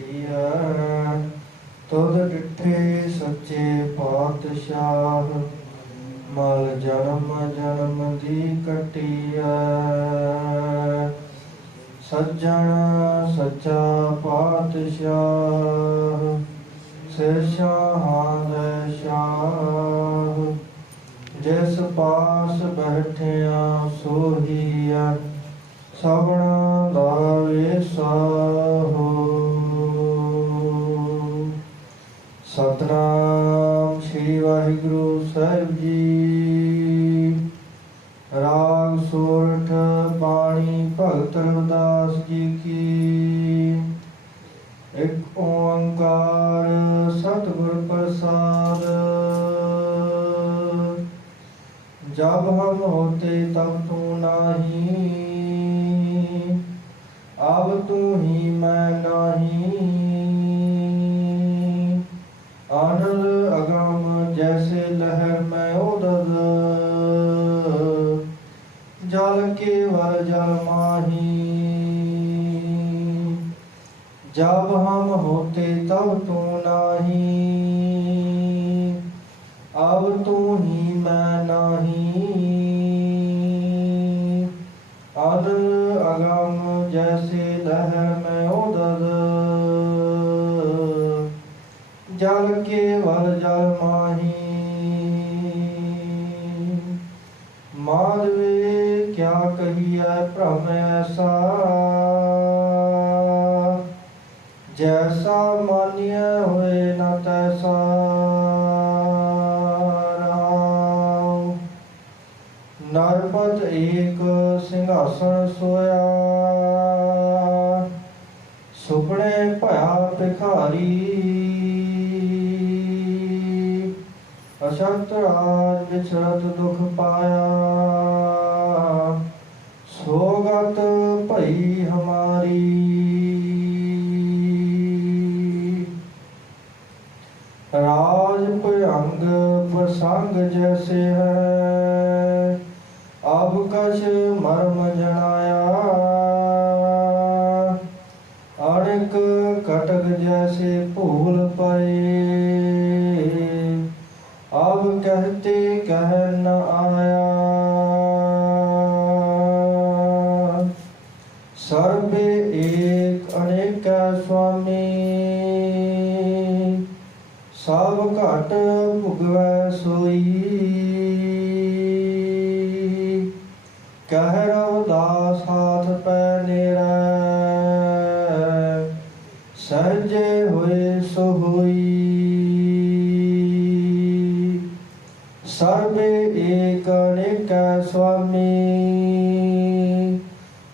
ਚਟੀਐ ਤੁਧ ਡਿਠੇ ਸੱਚੇ ਪਾਤਸ਼ਾਹ, ਮਲ ਜਨਮ ਜਨਮ ਦੀ ਕਟੀਐ ਸੱਜਣ ਸੱਚਾ ਪਾਤਸ਼ਾਹ ਸਿਰ ਸ਼ਾਹਾਂ ਦੇ ਸ਼ਾਹ। ਜਿਸ ਪਾਸ ਬੈਠਿਆ ਸੋਹੀਆ ਸਭਨਾ ਦਾ ਵੇਸਾਹੋ ਸਤਨਾਮ ਸ੍ਰੀ ਵਾਹਿਗੁਰੂ ਸਾਹਿਬ ਜੀ। ਰਾਗ ਸੋਰਠ ਬਾਣੀ ਭਗਤ ਰਵਿਦਾਸ ਜੀ ਕੀ। ਇੱਕ ਓੰਕਾਰ ਸਤਿਗੁਰ ਪ੍ਰਸਾਦ। ਜਬ ਹਮ ਹੋਤੇ ਤਬ ਤੂੰ ਨਾਹੀ। ਆਬ ਤੂੰ ਹੀ ਮੈਂ ਨਾਹੀ। ਆਨੰਦ ਅਗਮ ਜੈਸੇ ਲਹਿਰ ਮੈਂ ਉਦਦ ਜਲ ਕੇ ਵਰ ਜਲ ਮਾਹੀ। ਜਬ ਹਮ ਹੋਤੇ ਤਬ ਤੂੰ ਨਾਹੀ। ਅਬ ਤੂੰ ਹੀ ਮੈਂ ਨਾਹੀ। ਆਨੰਦ ਅਗਮ ਜੈਸੇ ਲਹਿਰ ਜਲ ਕੇਵਲ ਜਲ ਮਾਹੀ। ਮਾਧਵੇ ਕਿਆ ਕਹੀਐ ਭ੍ਰਮ ਐਸਾ ਜੈਸਾ ਮਾਨਿਆ ਹੋਏ ਨਾ ਤੈਸਾ। ਰਹਾਉ ਨਰਪਤ ਏਕ ਸਿੰਘਾਸਣ ਸੋਇਆ। ਸੁਪਨੇ ਭਇਆ ਭਿਖਾਰੀ। ਅਸ਼ੰਤ ਰਾਜ ਵਿਚਰਤ ਦੁਖ ਪਾਇਆ। ਸੋਗਤ ਭਈ ਹਮਾਰੀ। ਰਾਜ ਭਯੰਗ ਪ੍ਰਸੰਗ ਜੈਸੇ ਹੈ, ਅਬ ਕਛ ਮਰਮ ਜਣਾਇਆ ਅਣਕ ਕਟਕ ਜੈਸੇ ਭੂਲ ਸਰਬੇ ਏਕ ਅਨੇਕ ਸੁਆਮੀ। ਸਭ ਘਟ ਭੁਗਵੈ ਸੋਈ। ਕਹਿ ਰਵਦਾਸ ਹਾਥ ਪੈ ਨੇਰੈ ਸਹਜੇ ਹੋਏ ਸੋ ਹੋਈ। ਸਰਬੇ ਏਕ ਅਨੇਕ ਸੁਆਮੀ।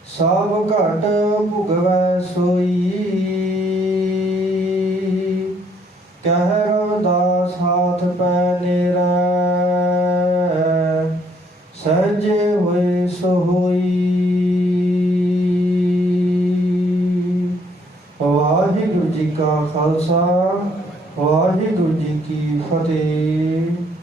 ਸਭ ਘਟ ਭੁਗਵੈ ਸੋਈ। ਕਹਿ ਰਵਦਾਸ ਹਾਥ ਪੈ ਨੇਰਾ। ਸਹਜੇ ਹੋਏ ਸੋ ਹੋਈ। ਵਾਹਿਗੁਰੂ ਜੀ ਕਾ ਖਾਲਸਾ, ਵਾਹਿਗੁਰੂ ਜੀ ਕੀ ਫਤਿਹ।